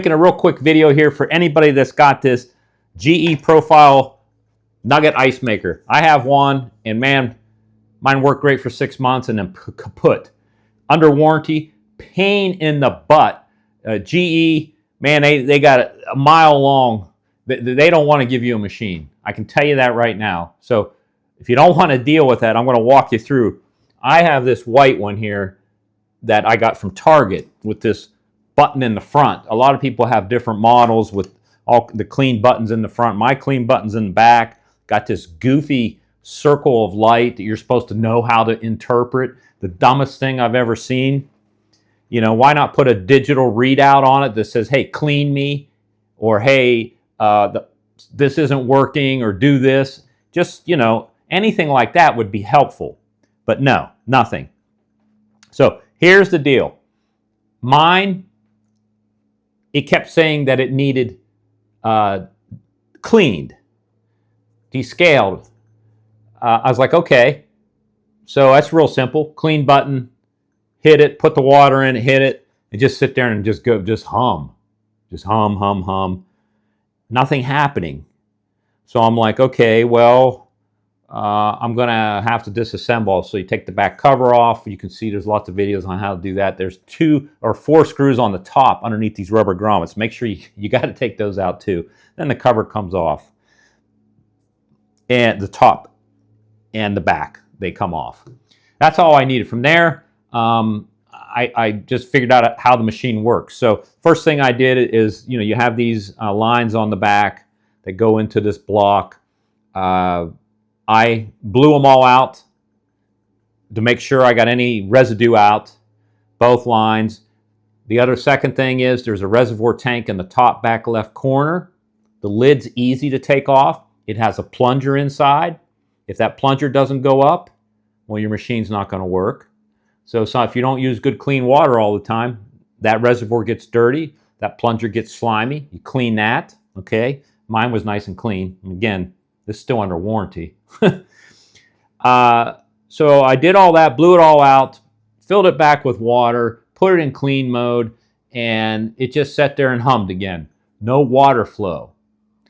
Making a real quick video here for anybody that's got this GE profile Nugget ice maker. I have one, and man, mine worked great for 6 months and then kaput. Under warranty, pain in the butt. GE, man, they got a mile long. They don't want to give you a machine. I can tell you that right now. So if you don't want to deal with that, I'm going to walk you through. I have this white one here that I got from Target with this button in the front. A lot of people have different models with all the clean buttons in the front. My clean buttons in the back. Got this goofy circle of light that you're supposed to know how to interpret. The dumbest thing I've ever seen. You know, why not put a digital readout on it that says, hey, clean me, or hey, this isn't working, or do this. Just, you know, anything like that would be helpful. But no, nothing. So here's the deal. Mine, it kept saying that it needed cleaned, descaled. I was like, okay. So that's real simple. Clean button, hit it, put the water in it, hit it, and just sit there and just hum. Just hum. Nothing happening. So I'm like, okay, well, I'm going to have to disassemble. So you take the back cover off. You can see there's lots of videos on how to do that. There's 2 or 4 screws on the top underneath these rubber grommets. Make sure you got to take those out too. Then the cover comes off. And the top and the back, they come off. That's all I needed. From there, I just figured out how the machine works. So first thing I did is, you know, you have these lines on the back that go into this block. I blew them all out to make sure I got any residue out, both lines. The second thing is there's a reservoir tank in the top back left corner. The lid's easy to take off. It has a plunger inside. If that plunger doesn't go up, well, your machine's not going to work. So if you don't use good clean water all the time, that reservoir gets dirty, that plunger gets slimy. You clean that, okay? Mine was nice and clean. And again, this is still under warranty. So I did all that, blew it all out, filled it back with water, put it in clean mode, and it just sat there and hummed again. No water flow.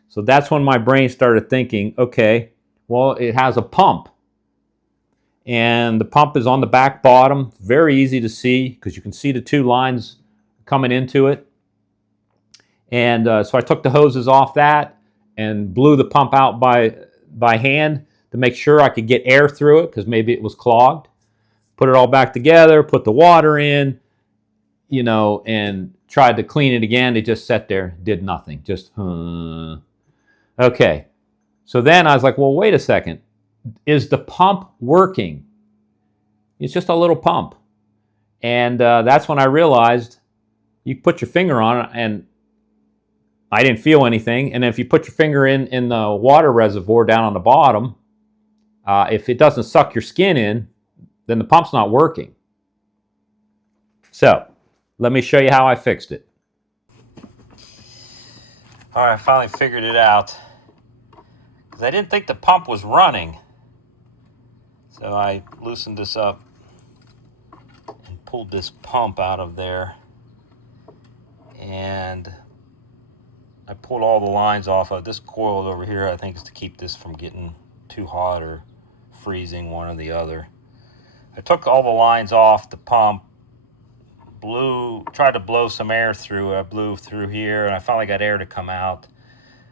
So that's when my brain started thinking, okay, well, it has a pump. And the pump is on the back bottom. Very easy to see because you can see the 2 lines coming into it. And so I took the hoses off that and blew the pump out by hand to make sure I could get air through it because maybe it was clogged. Put it all back together, put the water in, you know, and tried to clean it again. It just sat there, did nothing. Just, Okay. So then I was like, well, wait a second. Is the pump working? It's just a little pump. And that's when I realized you put your finger on it, and I didn't feel anything. And if you put your finger in the water reservoir down on the bottom, if it doesn't suck your skin in, then the pump's not working. So let me show you how I fixed it. All right, I finally figured it out. Because I didn't think the pump was running. So I loosened this up and pulled this pump out of there. And I pulled all the lines off of this coil over here. I think is to keep this from getting too hot or freezing, one or the other. I took all the lines off the pump, tried to blow some air through it. I blew through here, and I finally got air to come out.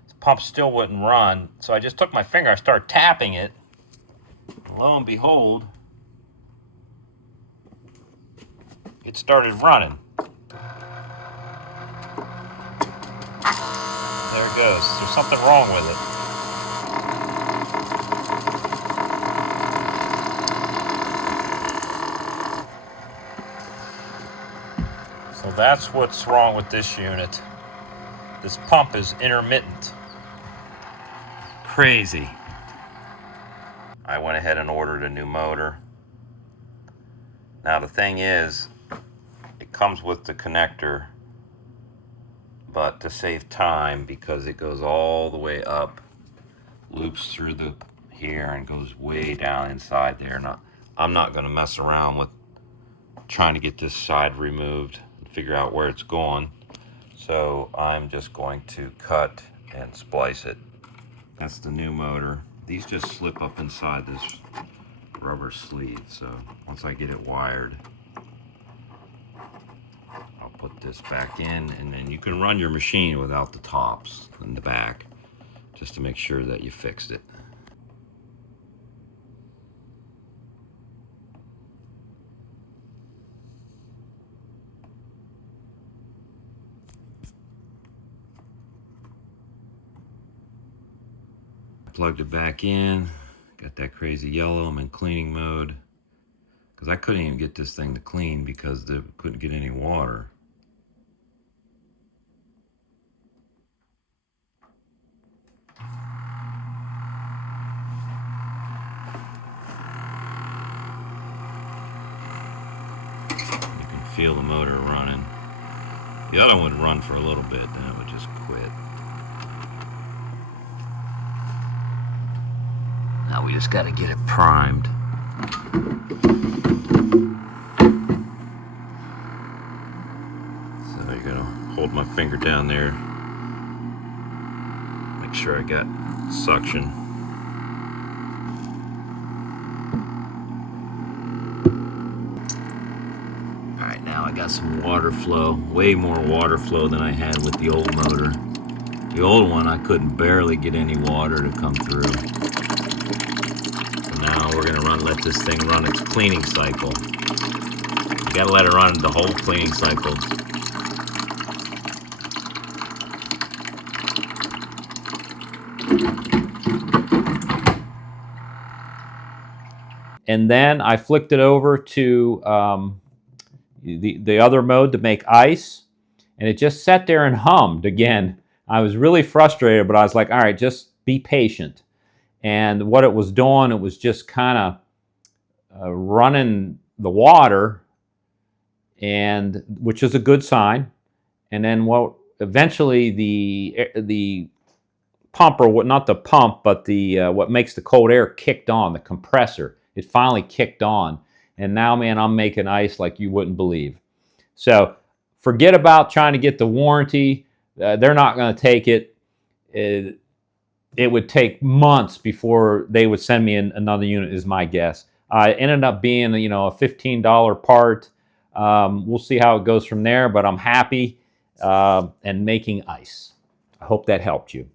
The pump still wouldn't run, so I just took my finger, I started tapping it. Lo and behold, it started running. There it goes. There's something wrong with it. So that's what's wrong with this unit. This pump is intermittent. Crazy. I went ahead and ordered a new motor. Now the thing is, it comes with the connector, but to save time, because it goes all the way up, loops through here and goes way down inside there. Now, I'm not going to mess around with trying to get this side removed and figure out where it's going. So I'm just going to cut and splice it. That's the new motor. These just slip up inside this rubber sleeve. So once I get it wired, I'll put this back in, and then you can run your machine without the tops in the back, just to make sure that you fixed it. Plugged it back in, got that crazy yellow. I'm in cleaning mode because I couldn't even get this thing to clean because they couldn't get any water. You can feel the motor running. The other one would run for a little bit, then it would just quit. Now we just got to get it primed. So you're going to hold my finger down there. Make sure I got suction. Alright, now I got some water flow. Way more water flow than I had with the old motor. The old one, I couldn't barely get any water to come through. So now we're going to let this thing run its cleaning cycle. You got to let it run the whole cleaning cycle. And then I flicked it over to the other mode to make ice, and it just sat there and hummed again. I was really frustrated, but I was like, all right, just be patient. And what it was doing, it was just kind of running the water, and which is a good sign. And then what? Eventually, the pump, or what? Not the pump, but the what makes the cold air kicked on, the compressor. It finally kicked on, and now, man, I'm making ice like you wouldn't believe. So forget about trying to get the warranty. They're not going to take it. It would take months before they would send me another unit, is my guess. It ended up being, a $15 part. We'll see how it goes from there, but I'm happy and making ice. I hope that helped you.